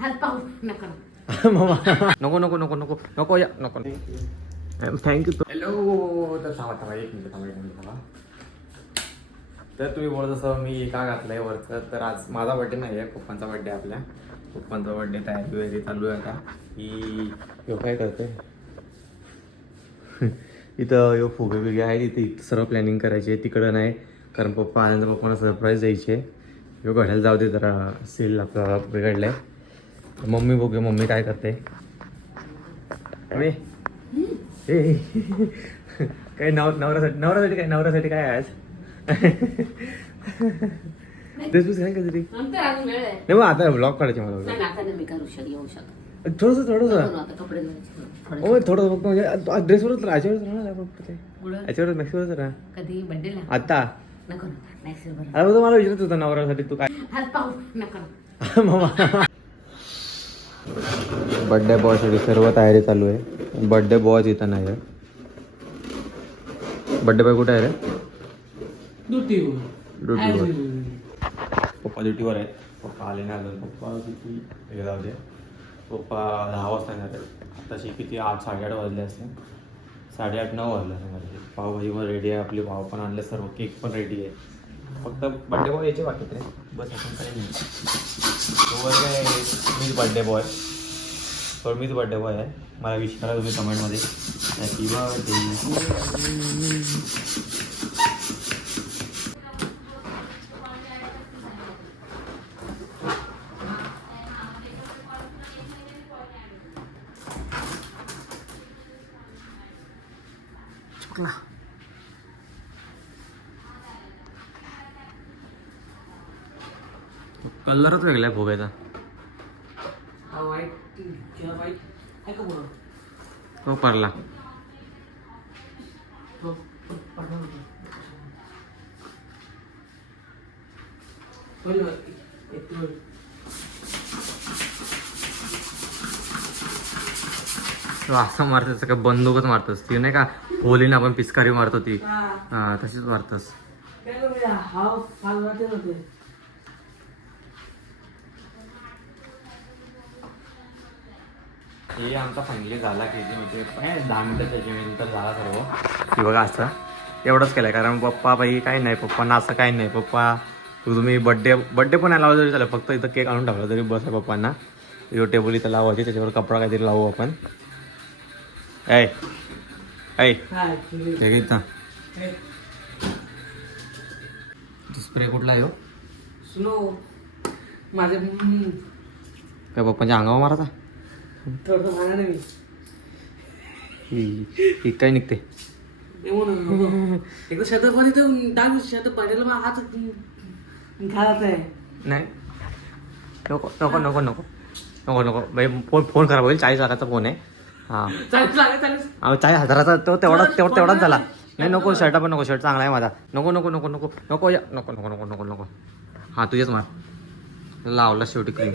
नको नको नको नको नको या नको थँक्यू. हॅलो. तर थांबा एक मिनिट थांबा. तर तुम्ही बोलत असं मी का घातलंय वरचं, तर आज माझा बड्डे नाही आहे, पप्पांचा बड्डे आहे. आपल्या पप्पांचा बड्डे तयारी वगैरे चालू आहे आता. की यो काय करते इथं यो फुगे बिगे आहे, इथं सर्व प्लॅनिंग करायची आहे. तिकडं नाही कारण पप्पा आनंद पप्पांना सरप्राईज द्यायचे. यो घड्याला जाऊ दे जरा सेल आपला बिघडलाय. मम्मी बघूया मम्मी काय करते. काय नवऱ्यासाठी काय आज ड्रेस काय तरी नाही मग आता ब्लॉग काढायचे मला थोडस थोडं फक्त म्हणजे ड्रेसवरच राहा, याच्यावरच राहणार फक्त याच्यावर मॅक्सवरच राहा. कधी बर्थडेला आता नको आता बघ मला विचारत होता नवऱ्यासाठी तू काय बर्थडे बॉयसाठी सर्व तयारी चालू आहे. बर्थडे बॉयच इथं नाही आहे. बर्थडे बॉय कुठे आहे रे? ड्युटीवर. पप्पा ड्युटीवर आहेत. पप्पा आले नाही अजून. पप्पा किती हे जाऊ दे पप्पा 10 वाजता येणार आहेत. आताशी किती 8 साडेआठ वाजले असते. 8:30-9 वाजले असं माझे. पावभाजी पण रेडी आहे आपली, पाव पण आणले सर्व, केक पण रेडी आहे. फक्त बड्डे बॉय यायचे बाकी रे बस आपण काही नाही. तो काय मीच बड्डे बॉय, तर मीच बड्डे बॉय आहे. मला विश करा तुम्ही कमेंटमध्ये हॅपी बर्थडे. कलरच वेगळा आहे फुग्याचा. तो पडला. असं मारतोस काय बंदूकच मारतोस ती नाही का होलीने आपण पिचकारी मारतो ती तशीच मारतोस. हे आमचा फायनली झाला की म्हणजे काय 10 मिनिटाच्या नंतर झाला सर्व. की बघा असं एवढंच केलं कारण पप्पा बाई काही नाही, पप्पांना असं काही नाही. पप्पा तुम्ही बड्डे पण नाही लावलं तरी चालेल, फक्त इथं केक आणून टाकला तरी बस आहे पप्पांना. यो टेबल इथं लावायची, त्याच्यावर कपडा काहीतरी लावू आपण. ऐ इथं स्प्रे कुठला आहे हो? स्नो माझ्या काय पप्पांच्या अंगावर मारायचा? ही काय निघते एकदा शतक डाग शतक पाडेला हात घालत आहे. नाही नको नको नको नको नको नको बाई फोन खराब होईल. 40 लाखाचा फोन आहे. हां 40,000चा तो तेवढाच झाला. नाही नको शर्ट पण नको, शर्ट चांगला आहे माझा. नको नको नको नको नको या नको नको नको नको नको हां तुझेच मार लावला शेवटी क्रीम.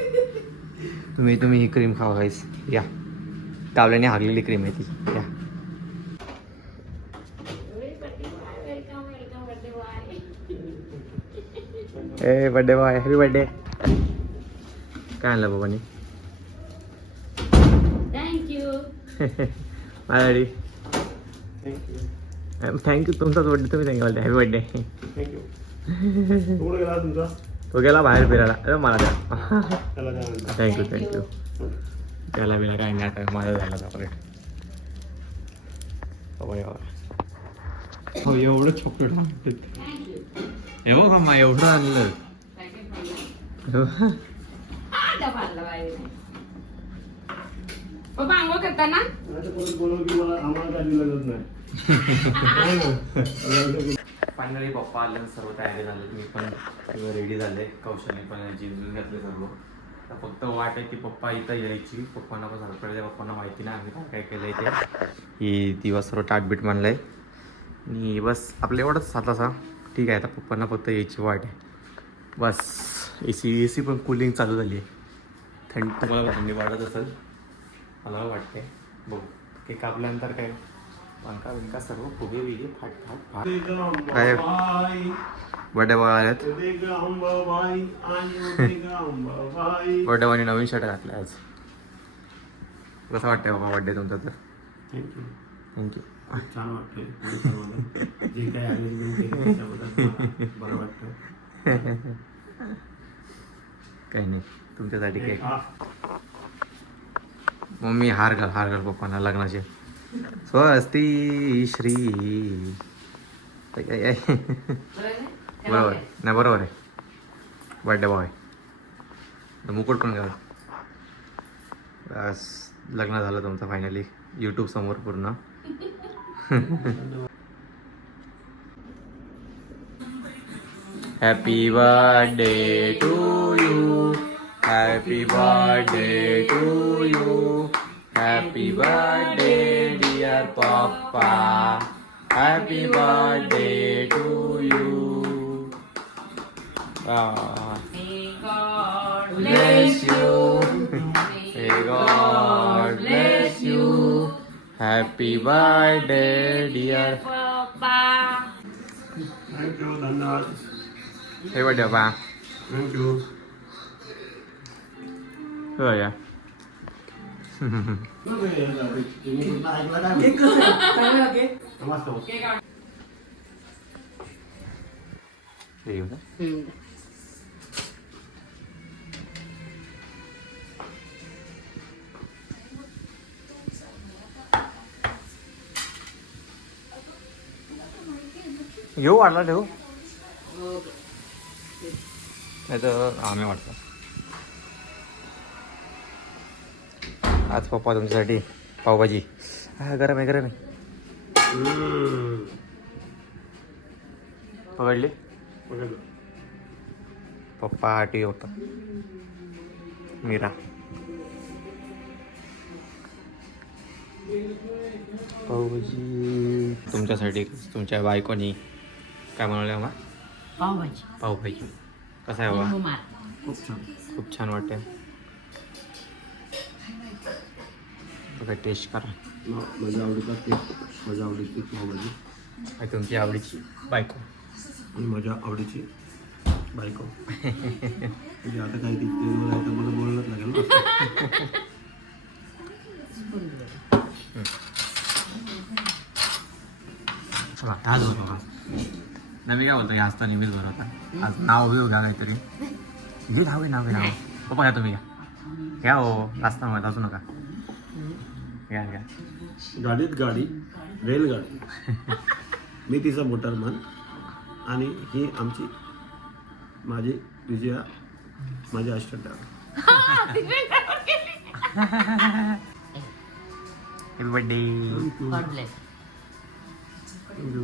तुम्ही ही क्रीम खावा गाईस. या टावल्याने हागलेली क्रीम आहे ती. या ए बर्थडे बॉय हॅपी बर्थडे. काय आणलं बाबांनी? थँक्यू माझ्यासाठी थँक्यू. तुमचाच बर्थडे तुम्ही थँक्यू हॅपी बर्थडे. तो गेला बाहेर फिरायला. अरे मला द्या. थँक्यू त्याला बिला काय नाही आता माझा झाला चॉकलेट. हो एवढं चॉकलेट हे बघ मम्मा एवढं आणलं. पप्पा आंघोळ करताना फायनली पप्पा आले, सर्व तयारी झाली. मी पण रेडी झाले, कौशल्य पण जिंजून घातले सर्व. तर फक्त वाट आहे की पप्पा इथं यायची. पप्पांना पण सरप्राईज आहे. पप्पांना माहिती नाही आम्ही काय केलं इथे. ही दिवस सर्व टाटबीट मानलं आहे आणि बस आपलं एवढंच सातासा ठीक आहे. आता पप्पांना फक्त यायची वाट आहे बस. AC पण कूलिंग चालू झाली आहे. तुम्हाला थंडी वाढत असेल मला वाटते. बघू केक कापल्यानंतर काय पंखा बिंका सर्व फुगे बिगे फाट फाट फाट काय बड्डे बॉय आलेत. बड्डे बॉयने नवीन शर्ट घातला आज. कसं वाटतंय बाबा बड्डे तुमचा तर? थँक्यू. थँक्यू. छान वाटतंय जे काही अरेंजमेंट केलं त्याच्याबद्दल मला बरं वाटतं. काही नाही तुमच्यासाठी केक. मम्मी हार घाल पप्पांना लग्नाचे. स्वस्ती श्री. बरोबर नाही बरोबर आहे. बर्थडे बॉय मुकुट पण घाल. बस लग्न झालं तुमचं फायनली यूट्यूब समोर पूर्ण. Happy birthday to you. Happy birthday to you. Happy birthday dear पप्पा. Happy birthday to you. Bless you. May God bless you. Happy birthday dear पप्पा. थँक्यू. धन्यवाद. Happy birthday पप्पा. थँक्यू. हो या. ऐकलं काय केक कसं आहे? चांगला आहे केक? मस्त हे घेऊ ना? घेऊ वाढला ठेवू नाही तर आम्ही वाटतो. आज पप्पा तुमच्यासाठी पावभाजी. हा गरम आहे गरम आहे. पकडली पप्पा आटी होता मीरा. पावभाजी तुमच्यासाठी तुमच्या बायकोनी काय बनवलं मग? पावभाजी. पावभाजी कसं आहे बाबा? रुमाल. खूप छान. खूप छान वाटते. बघा टेस्ट करा. माझ्या आवडीचा केक. माझ्या आवडीची पावभाजी आणि तुमची आवडीची बायको. आणि माझ्या आवडीची बायको. म्हणजे आता काही ती मला बोलायलाच लागेल ना. आज होतो का नाही मी काय बोलतो आज तर निमित्त होता. आज नाव बिव घ्या काहीतरी. घे नाव नाव पप्पा घ्या तुम्ही घ्या हो. जास्त माहीत असू नका. घ्या घ्या. गाडीत गाडी रेलगाडी. मी तिचा मोटरमन आणि ही आमची माझी विजया माझी असिस्टंट आहे. Happy birthday. God bless. Thank you.